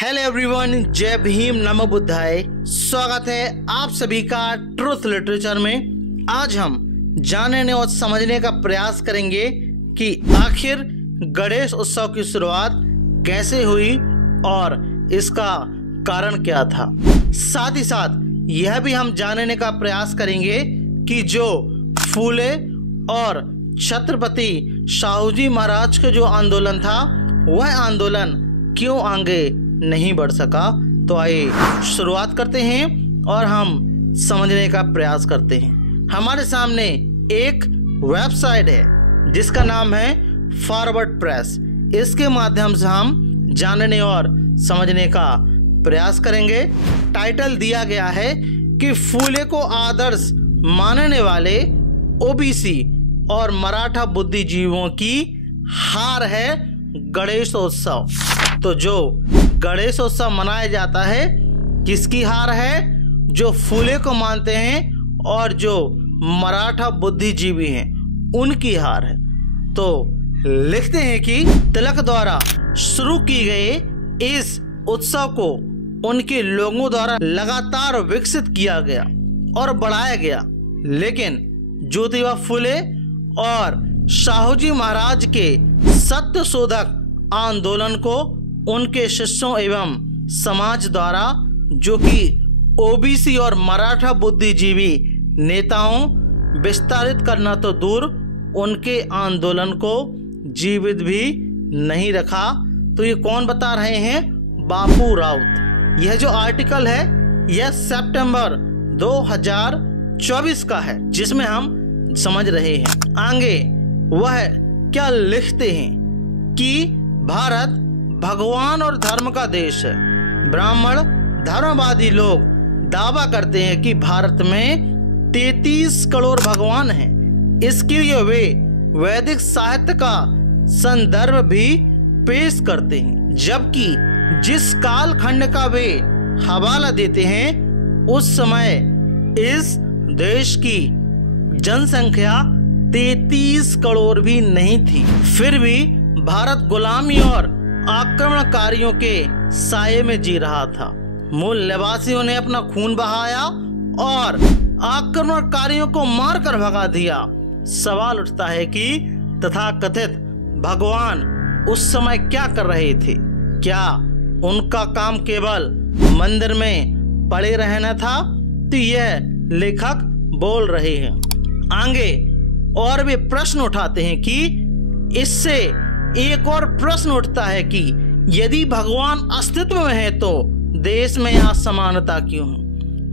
Hello everyone, जय भीम, नमो बुद्धाय। स्वागत है आप सभी का ट्रुथ लिटरेचर में। आज हम जानने और समझने का प्रयास करेंगे कि आखिर गणेश उत्सव की शुरुआत कैसे हुई और इसका कारण क्या था। साथ ही साथ यह भी हम जानने का प्रयास करेंगे कि जो फूले और छत्रपति शाहूजी महाराज का जो आंदोलन था वह आंदोलन क्यों आगे नहीं बढ़ सका। तो आइए शुरुआत करते हैं और हम समझने का प्रयास करते हैं। हमारे सामने एक वेबसाइट है जिसका नाम है फॉरवर्ड प्रेस। इसके माध्यम से हम जानने और समझने का प्रयास करेंगे। टाइटल दिया गया है कि फूले को आदर्श मानने वाले ओबीसी और मराठा बुद्धिजीवियों की हार है गणेशोत्सव। तो जो गणेशोत्सव मनाया जाता है किसकी हार है? जो फूले को मानते हैं और जो मराठा बुद्धिजीवी हैं उनकी हार है। तो लिखते हैं कि तिलक द्वारा शुरू की गई इस उत्सव को उनके लोगों द्वारा लगातार विकसित किया गया और बढ़ाया गया, लेकिन ज्योतिबा फूले और शाहूजी महाराज के सत्य शोधक आंदोलन को उनके शिष्यों एवं समाज द्वारा, जो कि ओबीसी और मराठा बुद्धिजीवी नेताओं, विस्तारित करना तो दूर उनके आंदोलन को जीवित भी नहीं रखा। तो ये कौन बता रहे हैं? बापू राउत। यह जो आर्टिकल है यह सितंबर 2024 का है, जिसमें हम समझ रहे हैं। आगे वह क्या लिखते हैं कि भारत भगवान और धर्म का देश है। ब्राह्मण धर्मवादी लोग दावा करते हैं कि भारत में 33 करोड़ भगवान हैं। इसके लिए वे वैदिक साहित्य का संदर्भ भी पेश करते हैं, जबकि जिस कालखंड का वे हवाला देते हैं उस समय इस देश की जनसंख्या 33 करोड़ भी नहीं थी। फिर भी भारत गुलामी और आक्रमणकारियों के साये में जी रहा था। मूल निवासियों ने अपना खून बहाया और आक्रमणकारियों को मारकर भगा दिया। सवाल उठता है कि तथाकथित भगवान उस समय क्या कर रहे थे? क्या उनका काम केवल मंदिर में पड़े रहना था? तो यह लेखक बोल रहे हैं। आगे और भी प्रश्न उठाते हैं कि इससे एक और प्रश्न उठता है कि यदि भगवान अस्तित्व में है तो देश में यहाँ समानता क्यों है?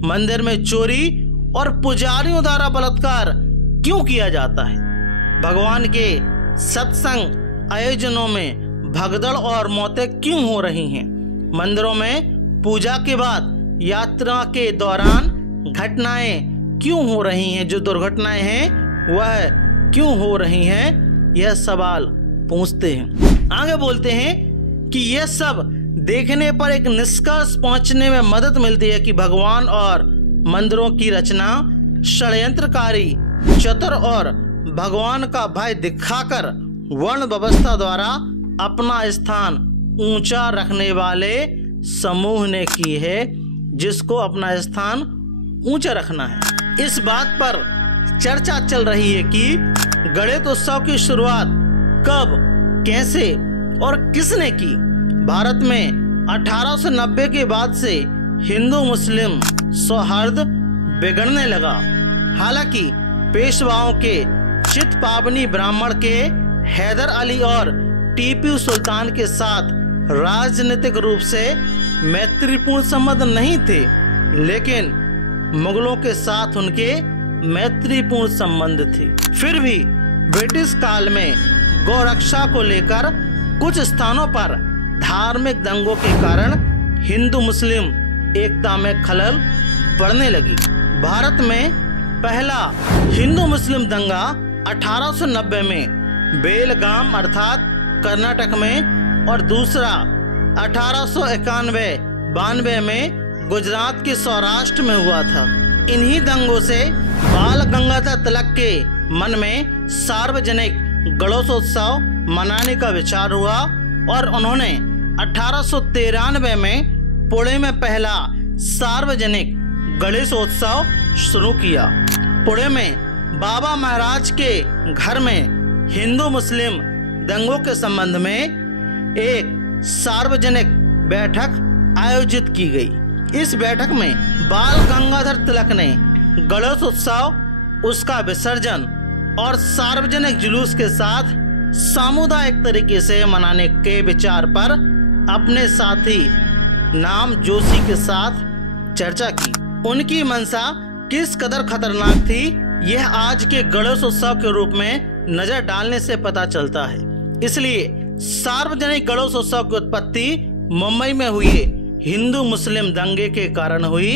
मंदिर में चोरी और पुजारियों द्वारा बलात्कार क्यों किया जाता है? भगवान के सत्संग आयोजनों में भगदड़ और मौतें क्यों हो रही हैं? मंदिरों में पूजा के बाद यात्रा के दौरान घटनाएं क्यों हो रही हैं? जो दुर्घटनाएं हैं वह क्यों हो रही हैं? यह सवाल पूछते हैं। आगे बोलते हैं कि यह सब देखने पर एक निष्कर्ष पहुंचने में मदद मिलती है कि भगवान और मंदिरों की रचना षड्यंत्रकारी, चतुर और भगवान का भय दिखाकर वर्ण व्यवस्था द्वारा अपना स्थान ऊंचा रखने वाले समूह ने की है, जिसको अपना स्थान ऊंचा रखना है। इस बात पर चर्चा चल रही है कि गणेशोत्सव की शुरुआत कब, कैसे और किसने की। भारत में 1890 के बाद से हिंदू मुस्लिम सौहार्द बिगड़ने लगा। हालांकि पेशवाओं के चित पावनी ब्राह्मण के हैदर अली और टीपू सुल्तान के साथ राजनीतिक रूप से मैत्रीपूर्ण संबंध नहीं थे, लेकिन मुगलों के साथ उनके मैत्रीपूर्ण संबंध थे। फिर भी ब्रिटिश काल में गौरक्षा को लेकर कुछ स्थानों पर धार्मिक दंगों के कारण हिंदू मुस्लिम एकता में खलल पड़ने लगी। भारत में पहला हिंदू मुस्लिम दंगा 1890 में बेलगाम अर्थात कर्नाटक में और दूसरा 1891-92 में गुजरात के सौराष्ट्र में हुआ था। इन्हीं दंगों से बाल गंगाधर तिलक के मन में सार्वजनिक गणेशोत्सव मनाने का विचार हुआ और उन्होंने 1893 में पुणे में पहला सार्वजनिक गणेशोत्सव शुरू किया। पुणे में बाबा महाराज के घर में हिंदू मुस्लिम दंगों के संबंध में एक सार्वजनिक बैठक आयोजित की गई। इस बैठक में बाल गंगाधर तिलक ने गणेशोत्सव, उसका विसर्जन और सार्वजनिक जुलूस के साथ सामुदायिक तरीके से मनाने के विचार पर अपने साथी नाम जोशी के साथ चर्चा की। उनकी मंशा किस कदर खतरनाक थी, यह आज के गणेशोत्सव के रूप में नजर डालने से पता चलता है। इसलिए सार्वजनिक गणेशोत्सव की उत्पत्ति मुंबई में हुए हिंदू मुस्लिम दंगे के कारण हुई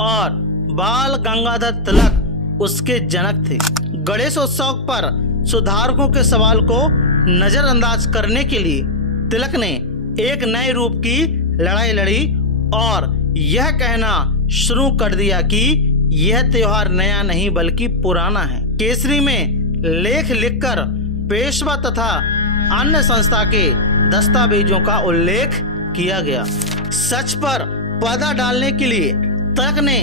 और बाल गंगाधर तिलक उसके जनक थे। गणेशोत्सव पर सुधारकों के सवाल को नजरअंदाज करने के लिए तिलक ने एक नए रूप की लड़ाई लड़ी और यह कहना शुरू कर दिया कि यह त्योहार नया नहीं बल्कि पुराना है। केसरी में लेख लिखकर पेशवा तथा अन्य संस्था के दस्तावेजों का उल्लेख किया गया। सच पर पर्दा डालने के लिए तिलक ने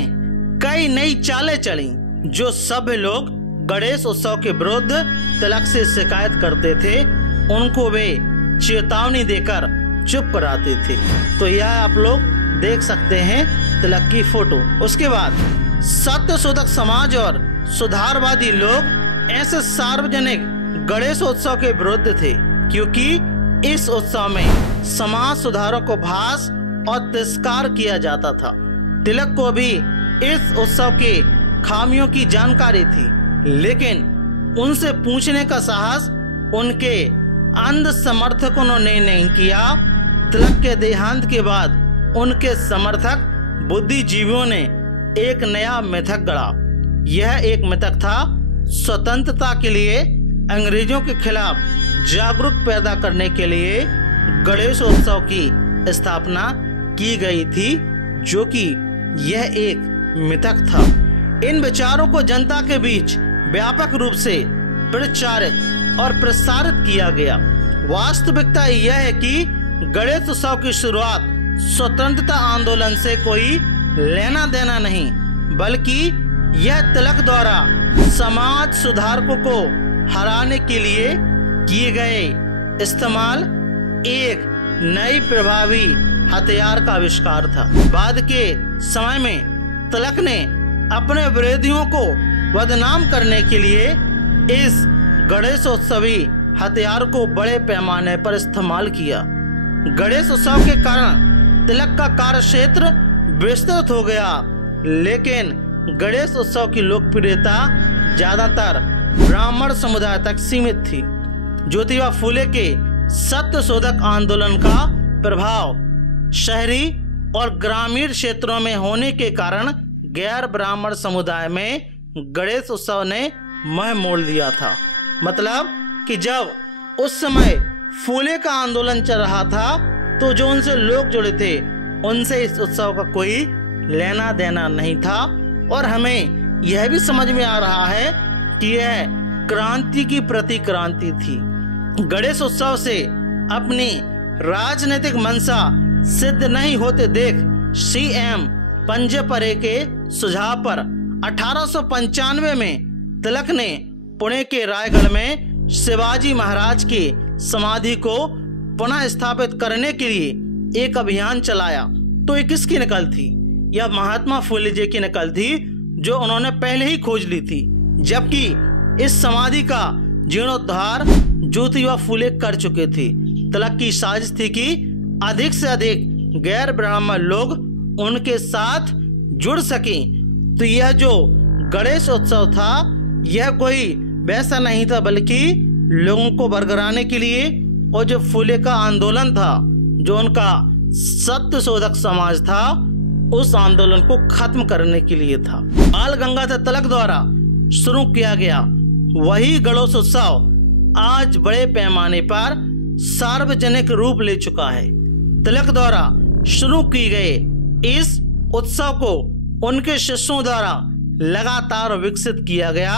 कई नई चालें चली। जो सभ्य लोग गणेश उत्सव के विरुद्ध तिलक से शिकायत करते थे, उनको वे चेतावनी देकर चुप कराते थे। तो यह आप लोग देख सकते हैं तिलक की फोटो। उसके बाद सत्य शोधक समाज और सुधारवादी लोग ऐसे सार्वजनिक गणेशोत्सव के विरुद्ध थे, क्योंकि इस उत्सव में समाज सुधारों को भास और तिरस्कार किया जाता था। तिलक को भी इस उत्सव के खामियों की जानकारी थी, लेकिन उनसे पूछने का साहस उनके अंध समर्थकों ने नहीं किया। तिलक के देहांत के बाद उनके समर्थक बुद्धिजीवियों ने एक नया मिथक गढ़ा। यह एक मिथक था स्वतंत्रता के लिए अंग्रेजों के खिलाफ जागरूक पैदा करने के लिए गणेशोत्सव की स्थापना की गई थी, जो कि यह एक मिथक था। इन विचारों को जनता के बीच व्यापक रूप से प्रचारित और प्रसारित किया गया। वास्तविकता यह है कि गणेश उत्सव की शुरुआत स्वतंत्रता आंदोलन से कोई लेना देना नहीं, बल्कि यह तिलक द्वारा समाज सुधारकों को हराने के लिए किए गए इस्तेमाल एक नई प्रभावी हथियार का आविष्कार था। बाद के समय में तिलक ने अपने विरोधियों को बदनाम करने के लिए इस गणेशोत्सवी हथियार को बड़े पैमाने पर इस्तेमाल किया। गणेश उत्सव के कारण तिलक का कार्यक्षेत्र विस्तृत हो गया, लेकिन गणेश उत्सव की लोकप्रियता ज्यादातर ब्राह्मण समुदाय तक सीमित थी। ज्योतिबा फूले के सत्य शोधक आंदोलन का प्रभाव शहरी और ग्रामीण क्षेत्रों में होने के कारण गैर ब्राह्मण समुदाय में गणेश उत्सव ने मुंह मोड़ लिया था। मतलब कि जब उस समय फूले का आंदोलन चल रहा था, तो जो उनसे लोग जुड़े थे उनसे इस उत्सव का कोई लेना देना नहीं था। और हमें यह भी समझ में आ रहा है कि यह क्रांति की प्रतिक्रांति थी। गणेश उत्सव से अपनी राजनीतिक मंशा सिद्ध नहीं होते देख सीएम पंजपरे के सुझाव पर 1895 में तिलक ने पुणे के रायगढ़ में शिवाजी महाराज की समाधि को पुनः स्थापित करने के लिए एक अभियान चलाया। तो ये किसकी नकल थी? यह महात्मा फूले जी की नकल थी, जो उन्होंने पहले ही खोज ली थी। जबकि इस समाधि का जीर्णोद्धार ज्योतिबा फूले कर चुके थे। तिलक की साजिश थी कि अधिक से अधिक गैर ब्राह्मण लोग उनके साथ जुड़ सकें। तो यह जो गणेश उत्सव था, यह कोई वैसा नहीं था, बल्कि लोगों को बरगराने के लिए, और जो फूले का आंदोलन था, जो उनका सत्य शोधक समाज था, उस आंदोलन को खत्म करने के लिए था। बाल गंगाधर तिलक द्वारा शुरू किया गया वही गणेश उत्सव आज बड़े पैमाने पर सार्वजनिक रूप ले चुका है। तिलक द्वारा शुरू की गए इस उत्सव को उनके शिष्यों द्वारा लगातार विकसित किया गया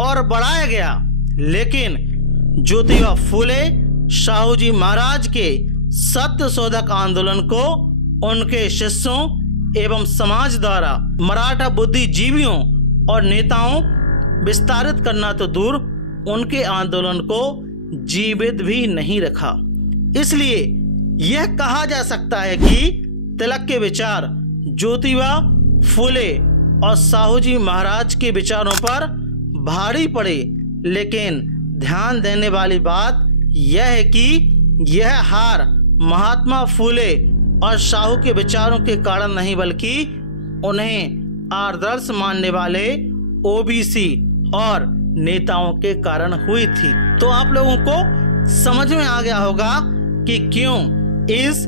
और बढ़ाया गया, लेकिन ज्योतिबा फूले, साहू जी महाराज के सत्यशोधक आंदोलन को उनके शिष्यों एवं समाज द्वारा मराठा बुद्धिजीवियों और नेताओं विस्तारित करना तो दूर, उनके आंदोलन को जीवित भी नहीं रखा। इसलिए यह कहा जा सकता है कि तिलक के विचार ज्योतिबा फुले और साहूजी महाराज के विचारों पर भारी पड़े, लेकिन ध्यान देने वाली बात यह है कि यह हार महात्मा फुले और साहू के विचारों के कारण नहीं, बल्कि उन्हें आदर्श मानने वाले ओबीसी और नेताओं के कारण हुई थी। तो आप लोगों को समझ में आ गया होगा कि क्यों इस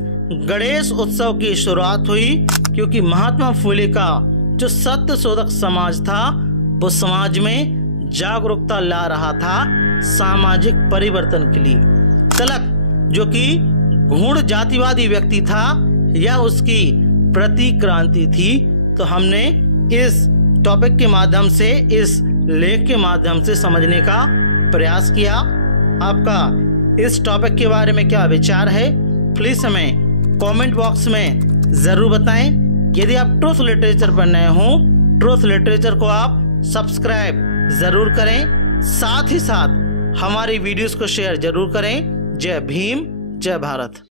गणेश उत्सव की शुरुआत हुई, क्योंकि महात्मा फुले का जो सत्यशोधक समाज था वो समाज में जागरूकता ला रहा था सामाजिक परिवर्तन के लिए। तिलक जो कि गूढ़ जातिवादी व्यक्ति था, यह उसकी प्रतिक्रांति थी। तो हमने इस टॉपिक के माध्यम से, इस लेख के माध्यम से समझने का प्रयास किया। आपका इस टॉपिक के बारे में क्या विचार है, प्लीज हमें कमेंट बॉक्स में जरूर बताएं। यदि आप ट्रूथ लिटरेचर पर नए हो, ट्रूथ लिटरेचर को आप सब्सक्राइब जरूर करें, साथ ही साथ हमारी वीडियोस को शेयर जरूर करें। जय भीम, जय भारत।